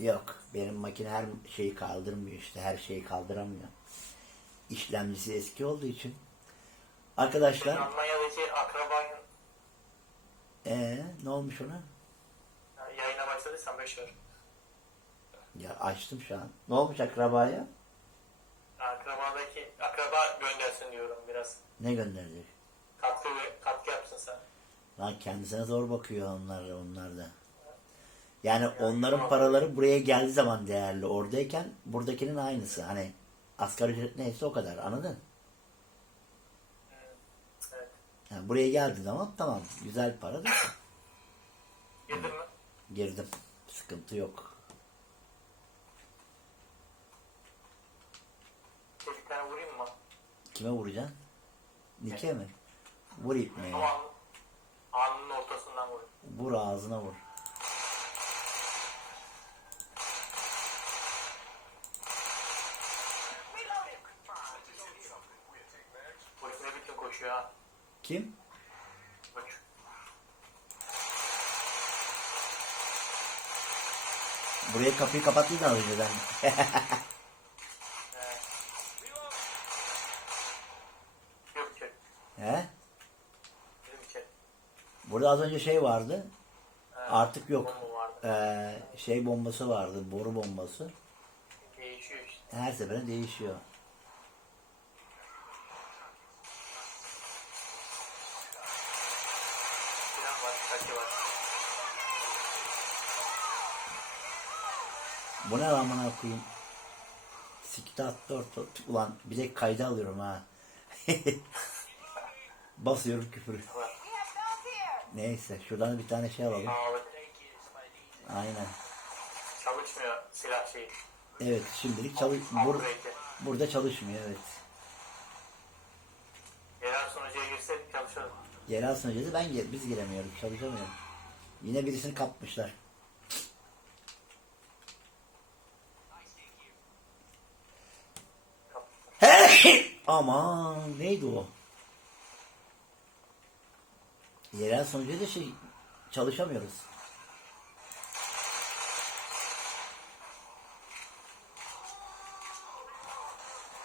Yok. Benim makine her şeyi kaldırmıyor işte. Her şeyi kaldıramıyor. İşlemcisi eski olduğu için. Arkadaşlar Almanya'daki akraban ee, ne olmuş ona? yayına başladıysan ver. Ya açtım şu an. Ne olmuş akrabaya? Akrabadaki akraba göndersin diyorum biraz. Ne gönderecek? Katkı katkı yapsın sen. Lan kendisine zor bakıyor onlar onlar da. Yani onların paraları buraya geldiği zaman değerli. Oradayken buradakinin aynısı. Hani asgari ücret neyse o kadar. Anladın? Evet. Yani buraya geldiği zaman tamam. Güzel para da Girdin mi? girdim. Sıkıntı yok. Çocuklara vurayım mı? Kime vuracaksın? Nike mi? Vur. Ama alnın- alnının ortasından vur. Vur ağzına vur. Polis ne biçim koşuyor ha? Kim? Buraya kapıyı kapattıydın az önceden. He? Burada az önce şey vardı. Artık yok. Ee, şey bombası vardı. Boru bombası. Değişiyor işte. Her seferinde değişiyor. Bu ne lan bana koyayım? Sikti attı orta. Ulan bilek kayda alıyorum ha. Basıyorum küfür. Var. Neyse şuradan bir tane şey alalım. Aynen. Çalışmıyor silah şeyi. Evet şimdilik çalış bur burada çalışmıyor evet. Yerel sunucuya girsek çalışırız. Yerel sunucuda ben gir- biz giremiyoruz çalışamıyorum. Yine birisini kapmışlar. Aman neydi o? Yerel sunucuda şey çalışamıyoruz.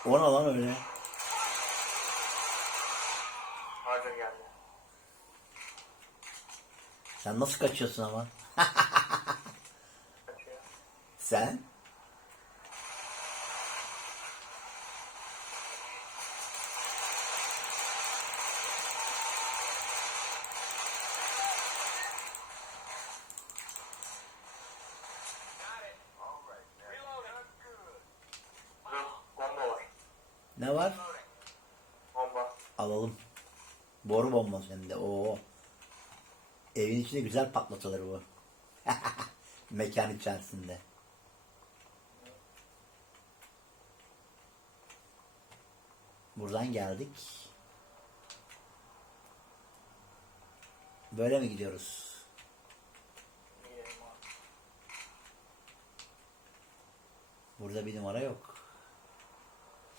O ne lan öyle? Harcın geldi. Sen nasıl kaçıyorsun ama? Sen? Burada bomba var. Ne var? Bomba. Alalım. Boru bombası hem de. Oo. Evin içinde güzel patlatılır bu. Mekan içerisinde. Buradan geldik. Böyle mi gidiyoruz? Burada bir numara yok.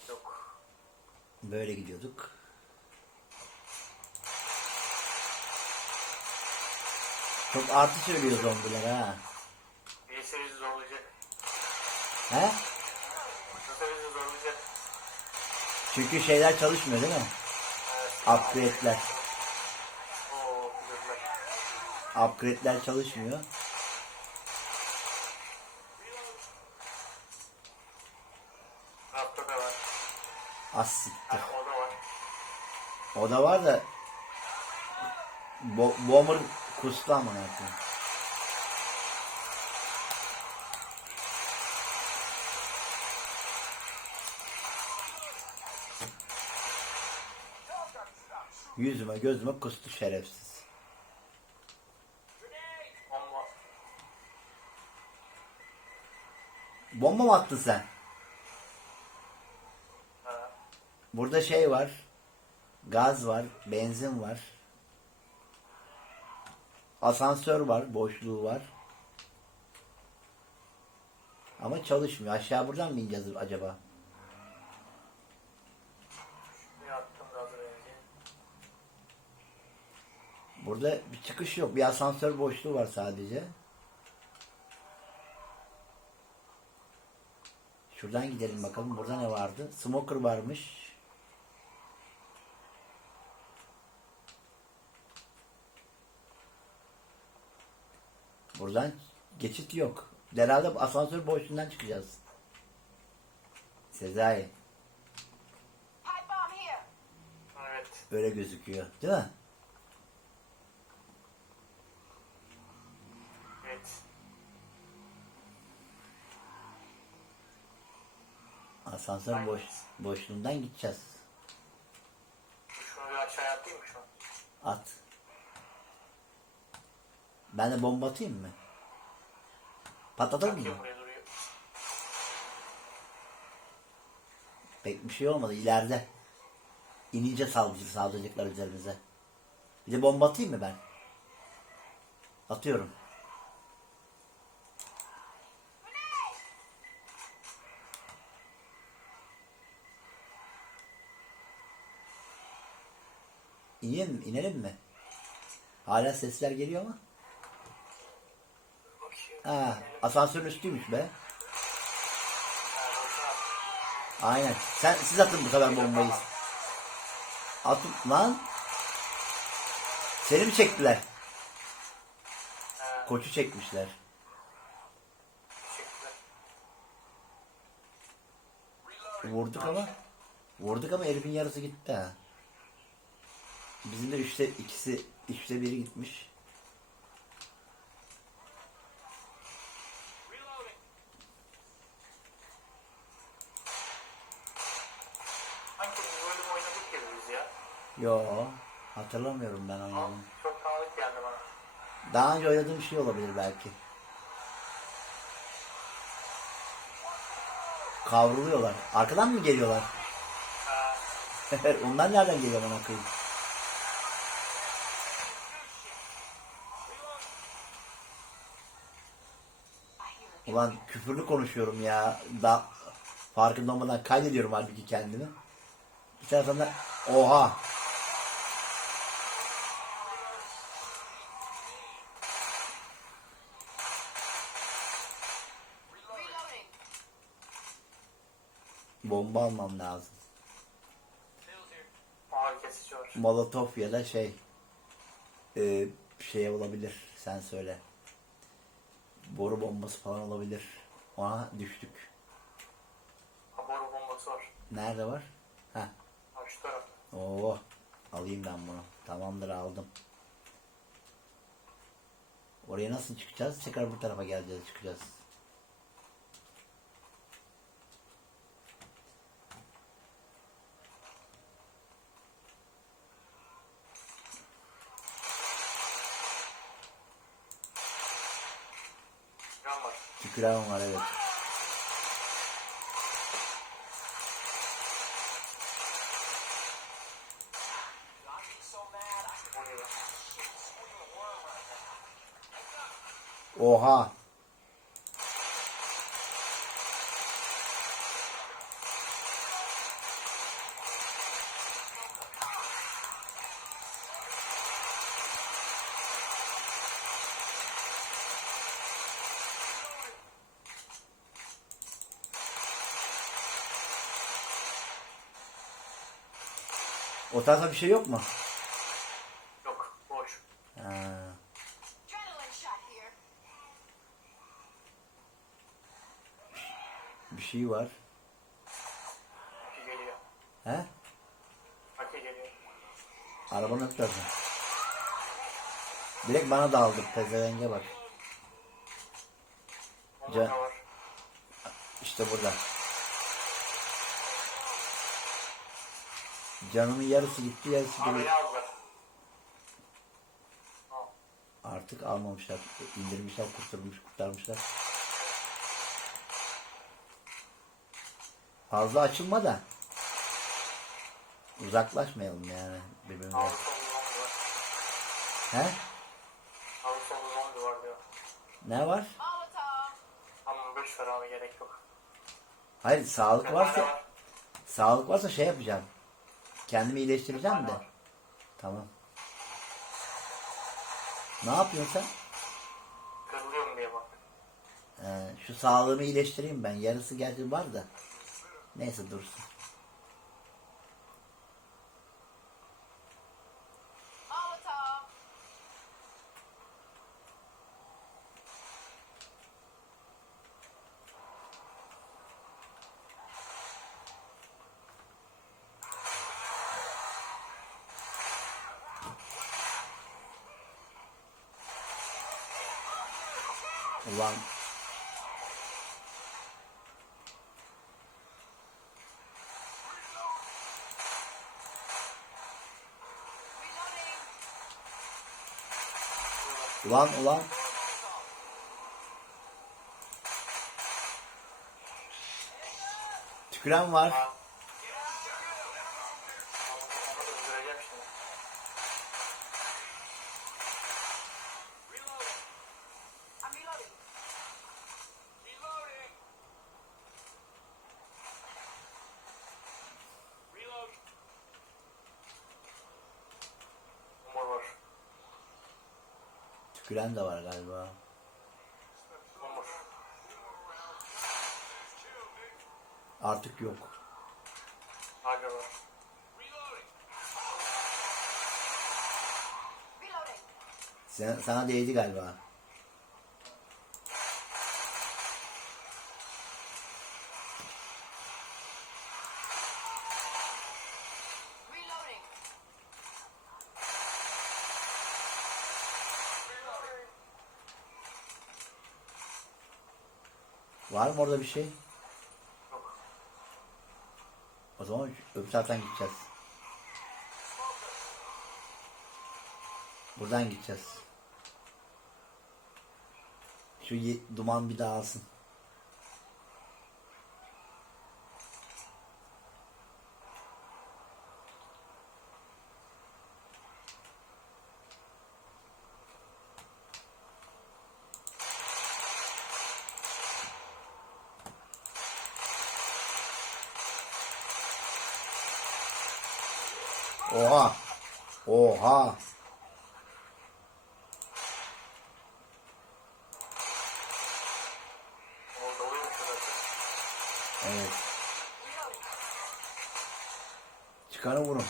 Yok. Böyle gidiyorduk. Çok artı söylüyor zombiler ha. Birisi bizi zorlayacak. He? Nasıl bizi zorlayacak? Çünkü şeyler çalışmıyor değil mi? Evet. Upgrade'ler. Oo, güzel. Upgrade'ler çalışmıyor. Da var. Az siktir. Ha, o da var. O da var da Bo Bomber kustu ama yapayım. Yüzüme gözüme kustu şerefsiz. Bomba. Mı attın sen? Burada şey var. Gaz var, benzin var. Asansör var, boşluğu var. Ama çalışmıyor. Aşağı buradan mı ineceğiz acaba? Burada bir çıkış yok. Bir asansör boşluğu var sadece. Şuradan gidelim bakalım. Burada ne vardı? Smoker varmış. Buradan geçit yok. Herhalde bu asansör boşluğundan çıkacağız. Sezai. Evet. Öyle gözüküyor. Değil mi? Evet. Asansör boş, boşluğundan gideceğiz. Şunu bir aşağıya atayım mı şu an? At. Ben de bomba atayım mı? Patlatalım mı? Pek bir şey olmadı. İleride inince saldırı saldıracaklar üzerimize. Bir de bomba atayım mı ben? Atıyorum. İnelim? İnelim mi? Hala sesler geliyor ama. Ha, asansörün üstüymüş be. Aynen. Sen siz atın bu kadar bombayı. Atın lan. Seni mi çektiler? Koçu çekmişler. Vurduk ama. Vurduk ama herifin yarısı gitti ha. Bizim de üçte ikisi, üçte biri gitmiş. Sanki bir bölüm oynadık gibi biz ya. Yo, hatırlamıyorum ben oynadım. çok tanıdık geldi bana. Daha önce oynadığım şey olabilir belki. Kavruluyorlar. Arkadan mı geliyorlar? Onlar nereden geliyor bana koyayım? Ulan küfürlü konuşuyorum ya. Da farkında olmadan kaydediyorum halbuki kendimi. Bir taraftan da oha. Bomba almam lazım. var. Molotov ya da şey e, şey olabilir. Sen söyle. Boru bombası falan olabilir. Ona düştük. Ha, boru bombası var. Nerede var? Ha. Ha, şu tarafta. Oo. Alayım ben bunu. Tamamdır aldım. Oraya nasıl çıkacağız? Tekrar bu tarafa geleceğiz çıkacağız. Tüküren var evet. Oha. O tarafta bir şey yok mu? Yok. Boş. Ha. Bir şey var. Haki geliyor. He? Haki geliyor. Arabanın tarafı. Direkt bana daldı. Pezevenge bak. Bomba Can- da var. İşte burada. Canımın yarısı gitti yarısı. Ha, Artık almamışlar. indirmişler, kurtarmış, kurtarmışlar. Fazla açılma da. Uzaklaşmayalım yani birbirimize. He? Ne var? Ama boş ver abi gerek yok. Hayır sağlık varsa var. sağlık varsa şey yapacağım. Kendimi iyileştireceğim de. Tamam. Ne yapıyorsun sen? Kırılıyorum diye bak. Ee, şu sağlığımı iyileştireyim ben. Yarısı gerçi var da. Neyse dursun. Molotov. Ulan ulan ulan. Tüküren var. Tüküren de var galiba. Artık yok. Sen, sana değdi galiba. Var mı orada bir şey? Yok. O zaman öbür taraftan gideceğiz. Buradan gideceğiz. Şu duman bir dağılsın. Oha! Oha! O doluymuş zaten. Evet. Reloading. Çıkanı vurun.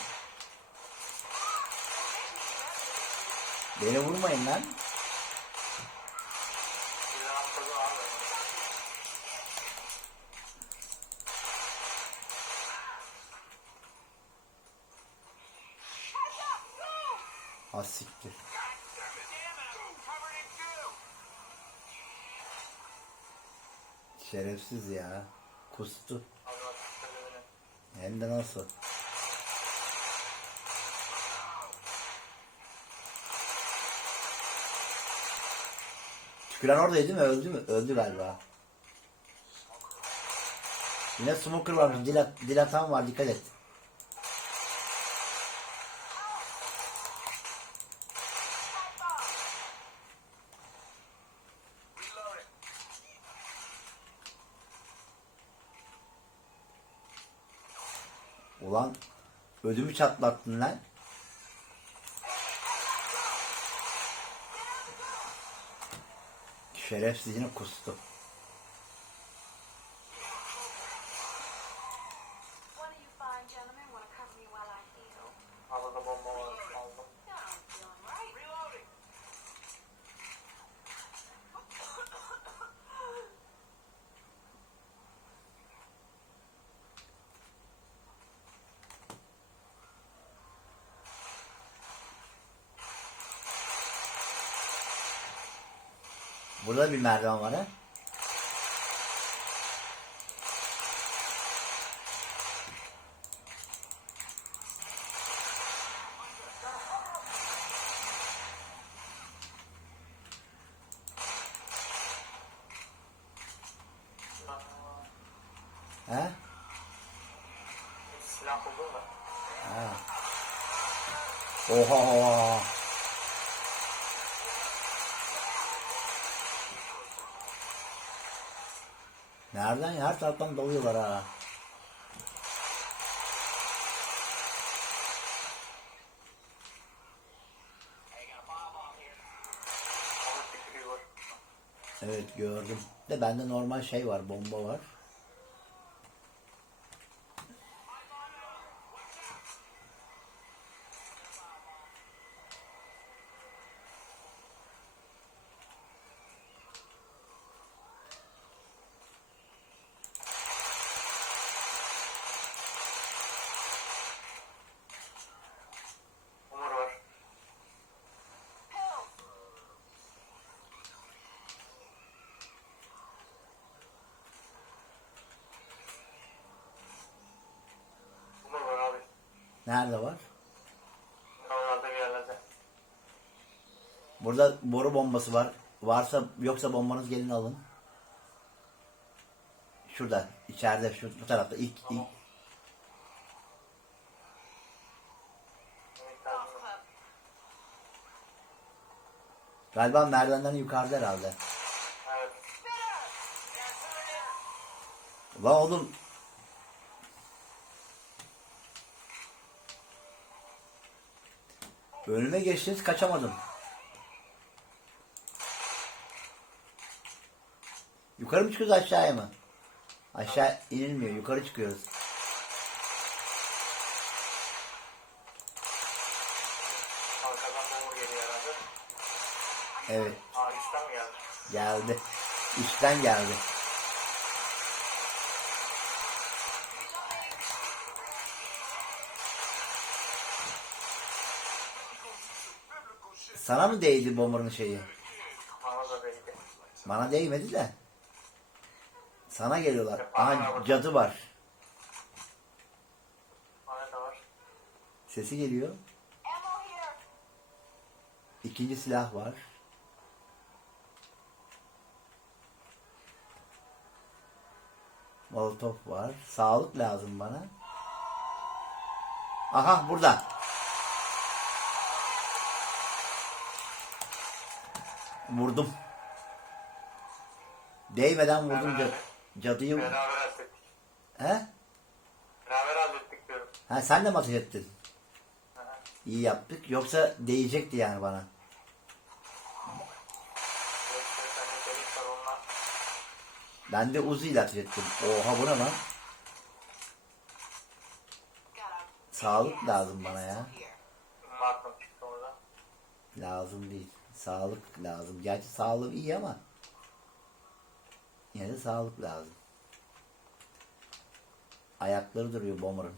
Beni vurmayın lan. Bir daha atladı abi. Ha siktir. Şerefsiz ya. Kustu. Hem de nasıl? Tüküren oradaydı mi? Öldü mü? Öldü galiba. Yine smoker varmış. Dil, at- var. Dikkat et. Ödümü çatlattın lan. Şerefsiz yine kustu. Burada bir merdiven var ha. He? Silah buldum da. Ha. Oha oha. Nereden ya? Her taraftan dalıyorlar ha. Evet gördüm. De bende normal şey var, bomba var. Umur var. Umur var abi. Nerede var? Oralarda bir yerlerde. Burada boru bombası var. Varsa yoksa bombanız gelin alın. Şurada, içeride, şu bu tarafta. İlk, ilk galiba merdivenden yukarıda herhalde. Evet. Lan oğlum. Önüme geçtiniz kaçamadım. Yukarı mı çıkıyoruz aşağıya mı? Aşağı inilmiyor. Yukarı çıkıyoruz. Arkadan da Umur geliyor herhalde. Evet. Aa üstten mi geldi? Geldi. Üstten geldi. Sana mı değdi bombanın şeyi? Bana da değdi. Bana değmedi de. Sana geliyorlar. Aha cadı var. Bana da var. Sesi geliyor. İkinci silah var. Molotof var. Sağlık lazım bana. Aha burada. Vurdum. Değmeden vurdum cad- cadıyı. Beraber hallettik. He? Beraber hallettik diyorum. Ha sen de mi ateş ettin? İyi yaptık. Yoksa değecekti yani bana. Ben de Uzi ile ateş ettim. Oha bu ne lan? Sağlık lazım bana ya. Lazım değil. Sağlık lazım. Gerçi sağlığım iyi ama yine de sağlık lazım. Ayakları duruyor Bomber'ın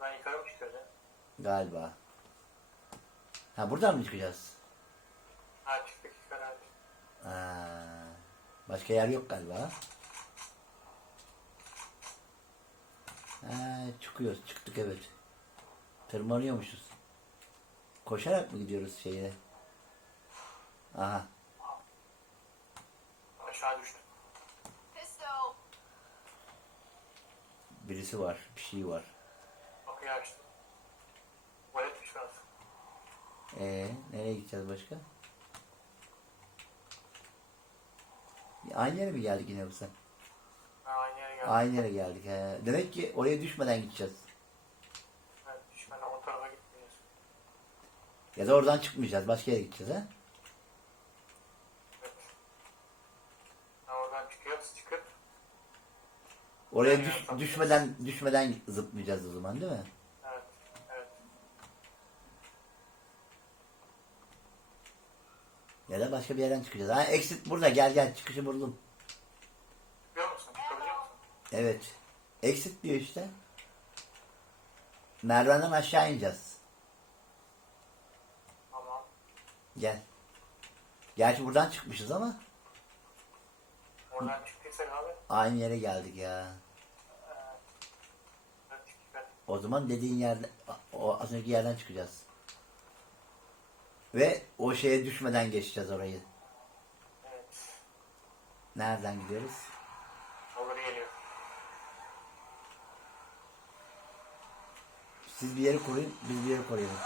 Ben çıkıyoruz ya? galiba. Ha buradan mı çıkacağız? Ha çıktık yukarı hadi. Ha, başka yer yok galiba. Ha, çıkıyoruz. Çıktık evet. Tırmanıyormuşuz. Koşarak mı gidiyoruz şeye? Aha. Aşağı. Pistol. Birisi var. Bir şey var. Kapıyı açtım. Tuvaletmiş burası. Ee, nereye gideceğiz başka? Aynı yere mi geldik yine yoksa? Ha aynı yere geldim. Aynı yere geldik. He. Demek ki oraya düşmeden gideceğiz. Evet düşmeden o tarafa gitmiyoruz. Ya da oradan çıkmayacağız. Başka yere gideceğiz ha? Evet. Ha oradan çıkıyoruz çıkıp Oraya düş- düşmeden düşmeden zıplayacağız o zaman değil mi? evet evet. Ya da başka bir yerden çıkacağız. Ha exit burada gel gel çıkışı buldum. Çıkıyor musun? Çıkabiliyor musun? Evet. Exit diyor işte. Merdivenden aşağı ineceğiz. Tamam. Gel. Gerçi buradan çıkmışız ama Oradan çıktıysak abi. aynı yere geldik ya. O zaman dediğin yerde o az önceki yerden çıkacağız. Ve o şeye düşmeden geçeceğiz orayı. Evet. Nereden gidiyoruz? Olur geliyor. Siz bir yeri koruyun, biz bir yeri koruyalım.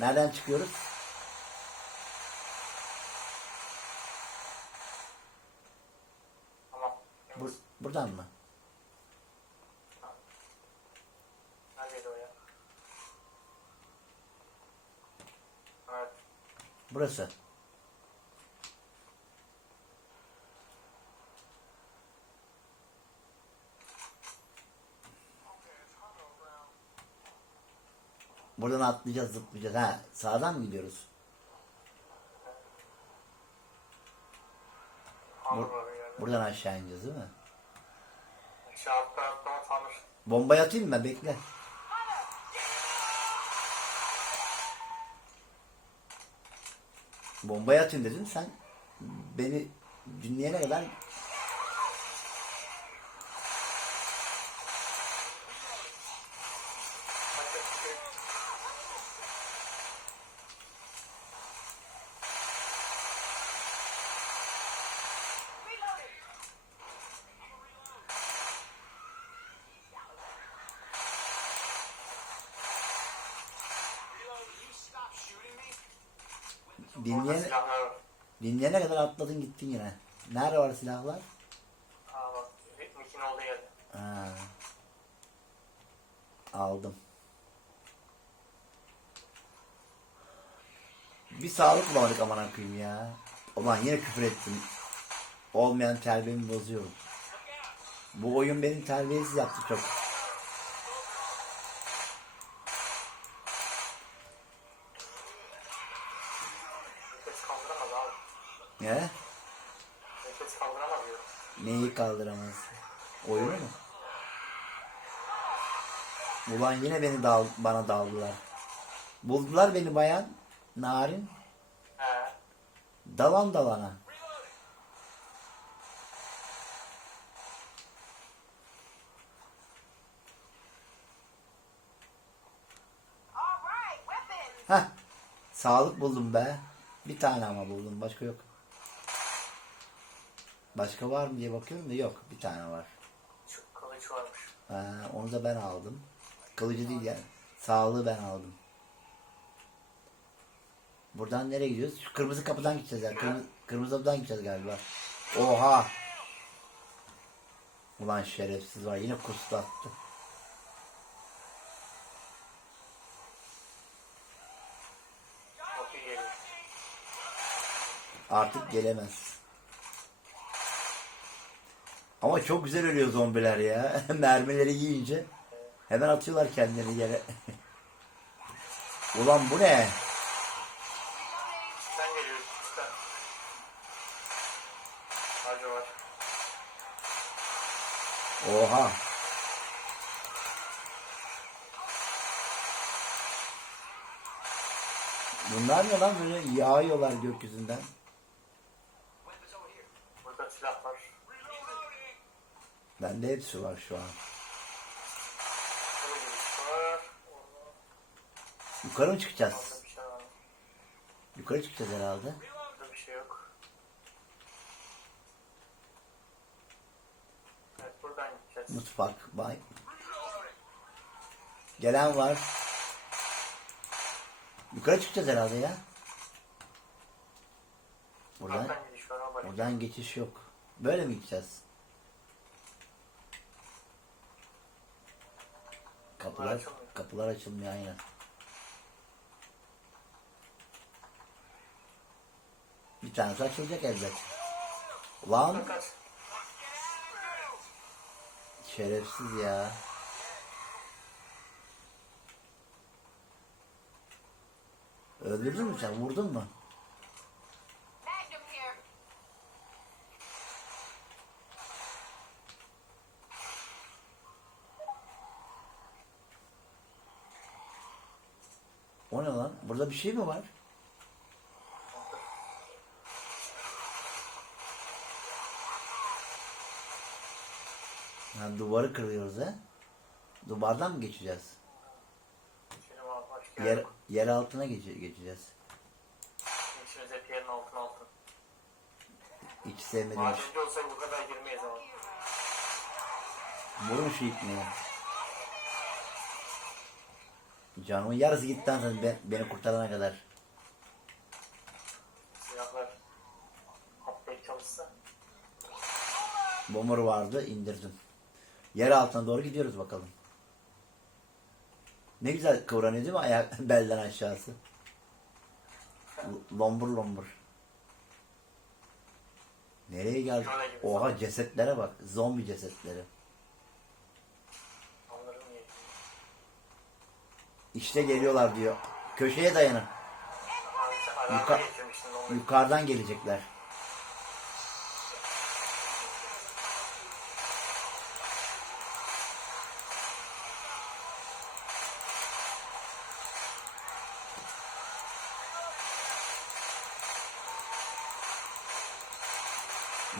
Nereden çıkıyoruz? Buradan mı? Burası. Buradan atlayacağız, zıplayacağız. Ha, sağdan mı gidiyoruz? Bur buradan aşağı ineceğiz değil mi? Atlama tanır. Bombayı atayım ben? Bekle. Bombayı atayım dedim. Sen beni dinleyene kadar Burada dinleyene, silahlar var. Dinleyene kadar atladın gittin yine. Nerede var silahlar? Aa bak. Mickey'nin olduğu yerde. Ha. Aldım. Bir sağlık bulamadık aman koyayım ya. Ulan yine küfür ettim. Olmayan terbiyemi bozuyorum. Bu oyun beni terbiyesiz yaptı çok. Nefes kaldıramaz abi. Ne? Nefes kaldıramaz diyorum. Neyi kaldıramaz? Oyunu mu? Ulan yine beni dal bana daldılar. Buldular beni bayan. Narin. He. Dalan dalana. All right, weapons. Heh. Sağlık buldum be. Bir tane ama buldum. Başka yok. Başka var mı diye bakıyorum da yok. Bir tane var. Şu kılıç varmış. Ha, onu da ben aldım. Kılıcı değil yani. Sağlığı ben aldım. Buradan nereye gidiyoruz? Şu kırmızı kapıdan gideceğiz ya. Kırmızı, kırmızı kapıdan gideceğiz galiba. Oha! Ulan şerefsiz var. Yine kustu attı. Çok iyi geliyor. Artık gelemez. Ama çok güzel ölüyor zombiler ya. Mermileri yiyince hemen atıyorlar kendilerini yere. Ulan bu ne? Sen geliyorsun. Sen. Var. Oha. Bunlar ne lan böyle yağıyorlar gökyüzünden. Burada silah var. Bende hepsi var şu an. Yukarı mı çıkacağız? Yukarı çıkacağız herhalde. Bir şey yok. Evet buradan gideceğiz. Mutfak, bay. Gelen var. Yukarı çıkacağız herhalde ya. Buradan, buradan geçiş yok. Böyle mi gideceğiz? Kapılar, açılmıyor. kapılar açılmıyor aynen. Bir tanesi açılacak elbet. Kaç. şerefsiz ya. Öldürdün mü sen? Vurdun mu? Magnum here. O ne Burada bir şey mi var? Ha, duvarı kırıyoruz ha. Duvardan mı geçeceğiz? Yer, yer altına geçe- geçeceğiz. İçimiz hep yerin altına altın. Hiç sevmediğim iş. Madenci olsaydı bu kadar girmeyiz ama. Vurun şu ipneyi. Canımın yarısı gitti anasını ben, beni kurtarana kadar. Silahlar. Update çalışsa. Bomber vardı indirdim. Yer altına doğru gidiyoruz bakalım. Ne güzel kıvranıyor değil mi ayak belden aşağısı? L- Lombur lombur. Nereye geldik? Oha cesetlere bak. Zombi cesetleri. Onların yeri. İşte geliyorlar diyor. Köşeye dayanın. Yuka-. Yukarıdan gelecekler.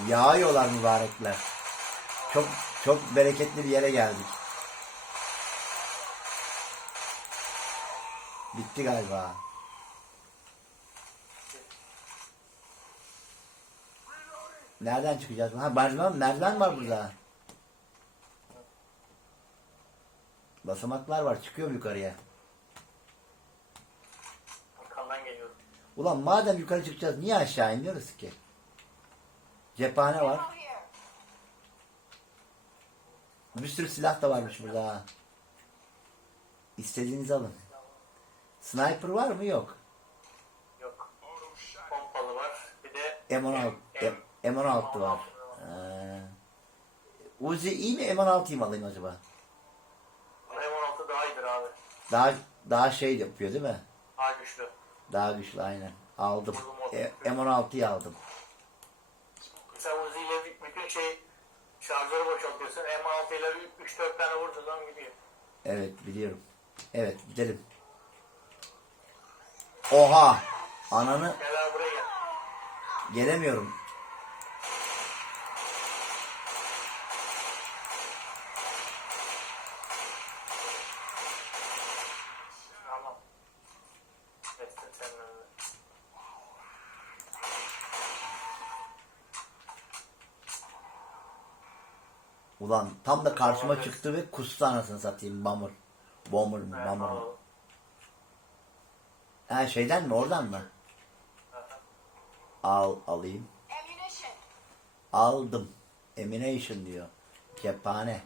Yağıyorlar mübarekler. Çok çok bereketli bir yere geldik. Bitti galiba. Nereden çıkacağız? Ha merdiven, merdiven var burada. Basamaklar var. Çıkıyorum yukarıya. Arkamdan geliyorum. Ulan madem yukarı çıkacağız niye aşağı iniyoruz ki? Cephane var. Bir sürü silah da varmış burada. İstediğinizi alın. Sniper var mı? Yok. Yok. Pompalı var. Bir de M16, M- M16 var. Ee, Uzi iyi mi M16'yı mı alayım acaba? M16 daha iyidir abi. Daha daha şey yapıyor değil mi? Daha güçlü. Daha güçlü aynen. Aldım. E, M16'yı aldım. Sen Uzi ile bütün şey şarjörü boşaltıyorsun. M16 ile 3-4 tane vurduğun zaman gidiyor. Evet biliyorum. Evet gidelim. Oha! Ananı Gel buraya gelemiyorum. Ulan tam da karşıma çıktı ve kustu anasını satayım mı? Ben Bomber mı? alalım. Ha şeyden mi? Oradan mı? Al alayım. Aldım. Emination diyor. Cephane.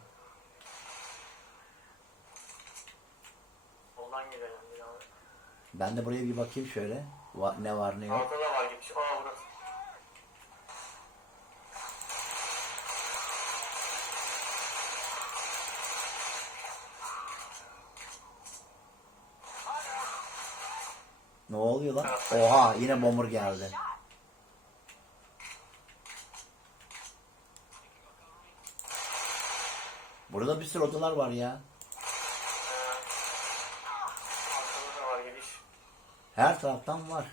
Soldan gidelim bir abi. Ben de buraya bir bakayım şöyle. Va- ne var ne yok. Ortada var gidiş. Aa burası. Ne oluyor lan? Oha yine bomber geldi. Burada bir sürü odalar var ya. Her taraftan var.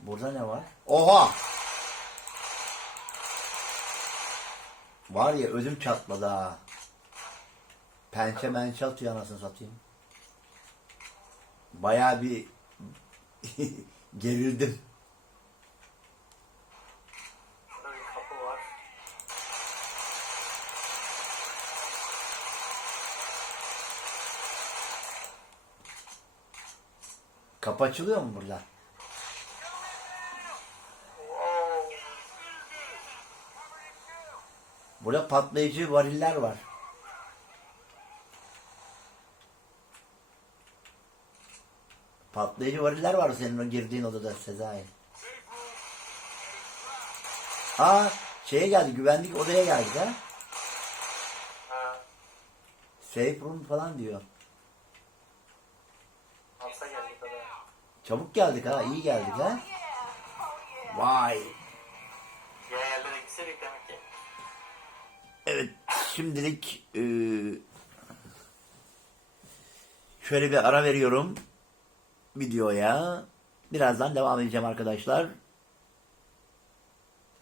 Burada ne var? Oha! Var ya ödüm çatladı ha. Pençe mençe atıyor anasını satayım. Baya bir gerildim. Kapı açılıyor mu burada? Burada patlayıcı variller var. Patlayıcı variller var senin o girdiğin odada Sezai. Aa şeye geldi güvenlik odaya geldi ha. Ha. Safe room falan diyor. Alsa geldik oraya. Çabuk geldik ha iyi geldik ha. Vay. Diğer yerlere gitseydik demek ki. Evet şimdilik şöyle bir ara veriyorum videoya. Birazdan devam edeceğim arkadaşlar.